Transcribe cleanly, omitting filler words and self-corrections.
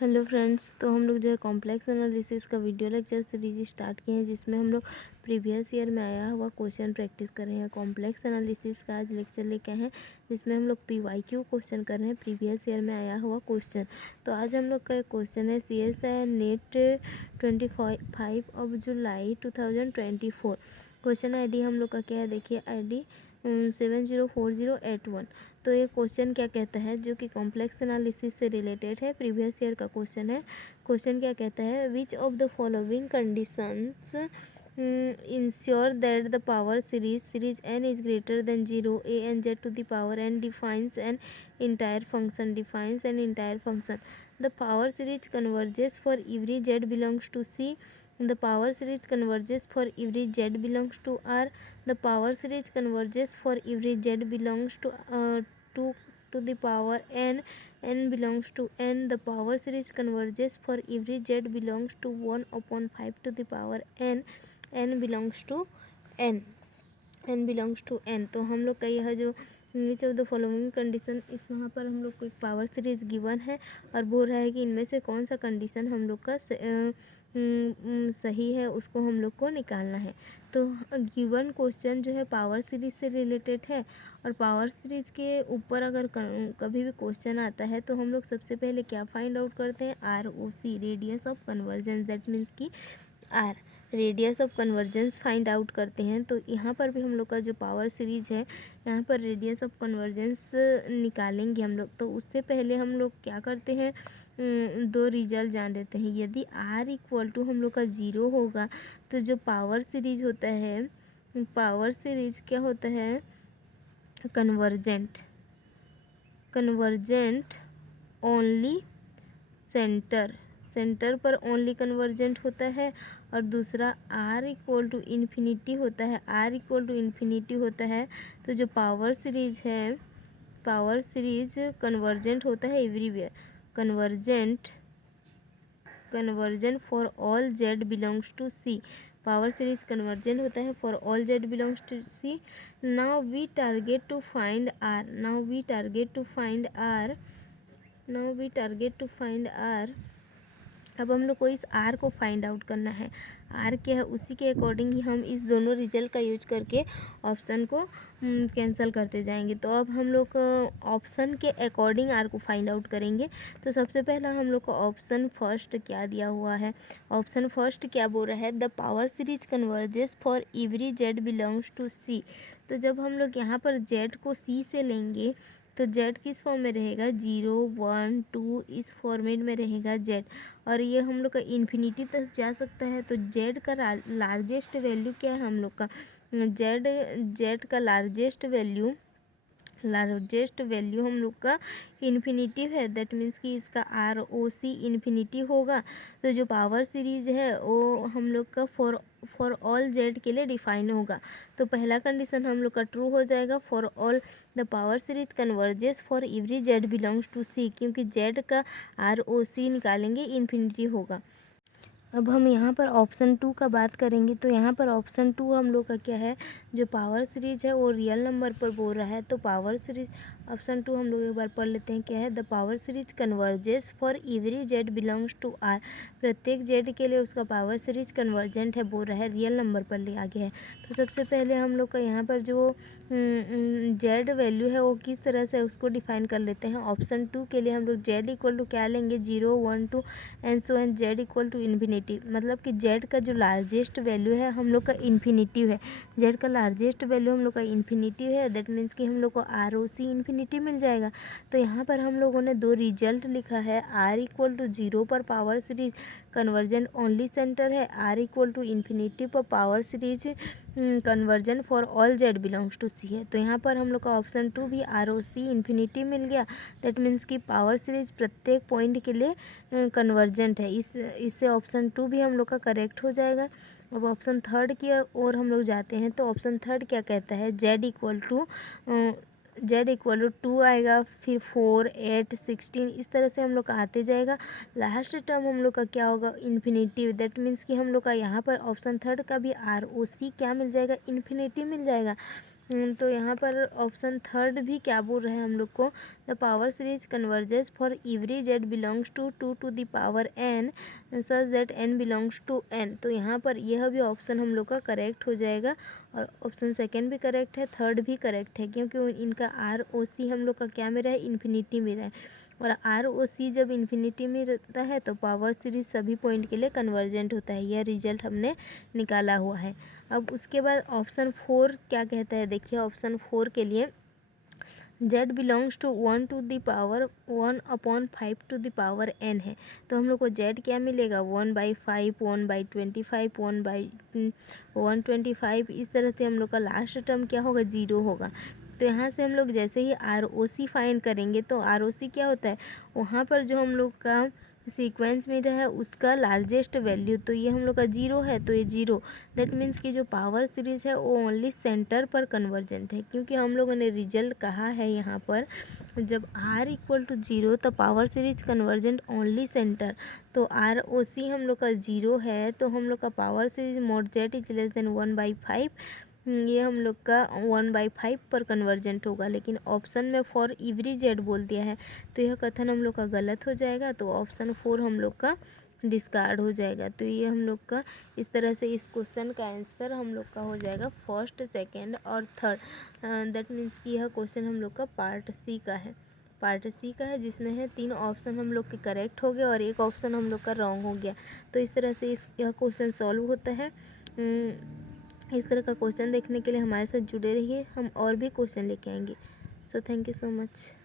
Hello friends, तो हम लोग जो है कॉम्प्लेक्स एनालिसिस का वीडियो लेक्चर सीरीज स्टार्ट किए हैं, जिसमें हम लोग प्रीवियस ईयर में आया हुआ क्वेश्चन प्रैक्टिस कर रहे हैं। कॉम्प्लेक्स एनालिसिस का आज लेक्चर लेके आए हैं, जिसमें हम लोग PYQ क्वेश्चन कर रहे हैं, प्रीवियस ईयर में आया हुआ क्वेश्चन। तो आज हम लोग का क्वेश्चन है CSI net 25 of July 2024। Question ID हम लोग का क्या है, देखिए ID 704081। तो ये क्वेश्चन क्या कहता है, जो कि कॉम्प्लेक्स एनालिसिस से रिलेटेड है, प्रीवियस ईयर का क्वेश्चन है। क्वेश्चन क्या कहता है, which of the following conditions ensure that the power series n is greater than 0 a n z to the power n defines an entire function the power series converges for every z belongs to C. The power series converges for every z belongs to R. The power series converges for every z belongs to 2 to the power n belongs to n. The power series converges for every z belongs to 1/5 to the power n belongs to n belongs to n। तो हम लोग का यह जो which of the following condition, इस वहाँ पर हम लोग को एक पावर सीरीज गिवन है और बोल रहा है कि इनमें से कौन सा कंडीशन हम लोग का सही है, उसको हम लोग को निकालना है। तो गिवन क्वेश्चन जो है पावर सीरीज से रिलेटेड है, और पावर सीरीज के ऊपर अगर कभी भी क्वेश्चन आता है तो हम लोग सबसे पहले क्या फाइंड आउट करते हैं, ROC, radius of convergence, that means कि R radius of convergence find out करते हैं। तो यहाँ पर भी हम लोग का जो पावर सीरीज है, यहाँ पर रेडियस ऑफ कन्वर्जेंस निकालेंगे हम लोग। तो उससे पहले हम लोग क्या करते हैं, दो रिजल्ट जान लेते हैं। यदि R इक्वल टू हम लोग का 0 होगा, तो जो पावर सीरीज होता है, पावर सीरीज क्या होता है, कन्वर्जेंट ओनली सेंटर पर ओनली कन्वर्जेंट होता है। और दूसरा R इक्वल टू इन्फिनिटी होता है, तो जो पावर सीरीज है, पावर सीरीज कन्वर्जेंट होता है everywhere, convergent for all z belongs to C। Power series convergent होता है for all z belongs to C। Now we target to find R। अब हम लोग को इस R को फाइंड आउट करना है। R क्या है, उसी के अकॉर्डिंग ही हम इस दोनों रिजल्ट का यूज करके ऑप्शन को कैंसिल करते जाएंगे। तो अब हम लोग ऑप्शन के अकॉर्डिंग R को फाइंड आउट करेंगे। तो सबसे पहला हम लोग को ऑप्शन फर्स्ट क्या दिया हुआ है, ऑप्शन फर्स्ट क्या बोल रहा है, the power series converges for every z belongs to C। तो जब हम लोग यहाँ पर z को C से लेंगे, तो z किस फॉर्म में रहेगा, 0 1 2 इस फॉर्मेट में रहेगा z। और ये हम लोग का इन्फिनिटी तक जा सकता है। तो z का लार्जेस्ट वैल्यू क्या है, हम लोग का z का लार्जेस्ट वैल्यू हम लोग का इन्फिनिटी है, दैट मीन्स कि इसका ROC इन्फिनिटी होगा। तो जो पावर सीरीज है वो हम लोग का फॉर ऑल z के लिए डिफाइन होगा। तो पहला कंडीशन हम लोग का ट्रू हो जाएगा, for all the power series converges for every z belongs to C, क्योंकि z का ROC निकालेंगे इन्फिनिटी होगा। अब हम यहाँ पर ऑप्शन 2 का बात करेंगे। तो यहाँ पर ऑप्शन 2 हम लोग का क्या है, जो पावर सीरीज है वो रियल नंबर पर बोल रहा है। तो पावर सीरीज ऑप्शन 2 हम लोग एक बार पढ़ लेते हैं, क्या है, the power series converges for every z belongs to R। प्रत्येक z के लिए उसका पावर सीरीज कन्वर्जेंट है बोल रहा है, रियल नंबर पर ले आगे है। तो सबसे पहले हम लोग का यहाँ पर जो z वैल्यू है वो किस तरह से उसको डिफाइन कर लेते हैं। ऑप्शन 2 के लिए हम लोग z इक्वल टू क्या लेंगे, 0 1 2 and so and z equal to infinity. मतलब कि z का जो लार्जेस्ट वैल्यू है हम लोग का इन्फिनिटी है, z का लार्जेस्ट वैल्यू हम लोग का इन्फिनिटी है, दैट मीन्स कि हम लोग को ROC इन्फिनिटी मिल जाएगा। तो यहाँ पर हम लोगों ने दो रिजल्ट लिखा है, R इक्वल टू 0 पर power series convergent only centre है, R इक्वल टू इन्फिनिटी पर power series convergent for all z belongs to C है। तो यहाँ पर हम लोग का ऑप्शन 2 भी ROC इन्फिनिटी मिल गया, दैट मीन्स कि पावर सीरीज प्रत्येक पॉइंट के लिए कन्वर्जेंट है। इससे ऑप्शन 2 भी हम लोग का करेक्ट हो जाएगा। अब ऑप्शन थर्ड की ओर हम लोग जाते हैं। तो ऑप्शन थर्ड क्या कहता है, z इक्वल टू 2 आएगा, फिर 4 8 16 इस तरह से हम लोग का आते जाएगा। लास्ट टर्म हम लोग का क्या होगा, इन्फिनिटी, दैट मीन्स कि हम लोग का यहाँ पर ऑप्शन थर्ड का भी ROC क्या मिल जाएगा, इन्फिनिटी मिल जाएगा। तो यहाँ पर ऑप्शन थर्ड भी क्या बोल रहे हैं हम लोग को, the power series converges for every z belongs to 2 to the power n such that n belongs to n। तो यहाँ पर यह भी ऑप्शन हम लोग का करेक्ट हो जाएगा, और ऑप्शन सेकेंड भी करेक्ट है, थर्ड भी करेक्ट है, क्योंकि इनका आर ओ सी हम लोग का क्या में रहा है, इन्फिनिटी में रहा है, और आर ओ सी जब इन्फिनिटी में रहता है तो पावर सीरीज सभी पॉइंट के लिए कन्वर्जेंट होता है। यह रिजल्ट हमने निकाला हुआ है। अब उसके बाद ऑप्शन फोर क्या कहता है, देखिए ऑप्शन फोर के लिए z belongs to 1 to the power 1/5 to the power n है, तो हम लोग को z क्या मिलेगा, 1/5, 1/25, 1/125, इस तरह से हम लोग का लास्ट टर्म क्या होगा, 0 होगा। तो यहाँ से हम लोग जैसे ही आर ओ सी फाइंड करेंगे, तो आर ओ सी क्या होता है, वहाँ पर जो हम लोग का सीक्वेंस में है उसका लार्जेस्ट वैल्यू, तो ये हम लोग का 0 है, तो ये 0, दैट मीन्स कि जो पावर सीरीज है वो ओनली सेंटर पर कन्वर्जेंट है, क्योंकि हम लोगों ने रिजल्ट कहा है यहाँ पर जब r इक्वल टू 0 तो power series convergent only centre, तो आर ओ सी हम लोग का 0 है, तो हम लोग का power series mod z is less than 1/5, ये हम लोग का 1/5 पर कन्वर्जेंट होगा। लेकिन ऑप्शन में फॉर एवरी जेड बोल दिया है, तो यह कथन हम लोग का गलत हो जाएगा, तो ऑप्शन फोर हम लोग का डिस्कार्ड हो जाएगा। तो ये हम लोग का इस तरह से इस क्वेश्चन का आंसर हम लोग का हो जाएगा फर्स्ट, सेकंड और थर्ड। दैट मीन्स कि यह क्वेश्चन हम लोग का पार्ट सी का है, जिसमें है 3 ऑप्शन हम लोग के करेक्ट हो गए और एक ऑप्शन हम लोग का रॉन्ग हो गया। तो इस तरह से यह क्वेश्चन सॉल्व होता है। इस तरह का क्वेश्चन देखने के लिए हमारे साथ जुड़े रहिए, हम और भी क्वेश्चन लेके आएंगे। So thank you so much.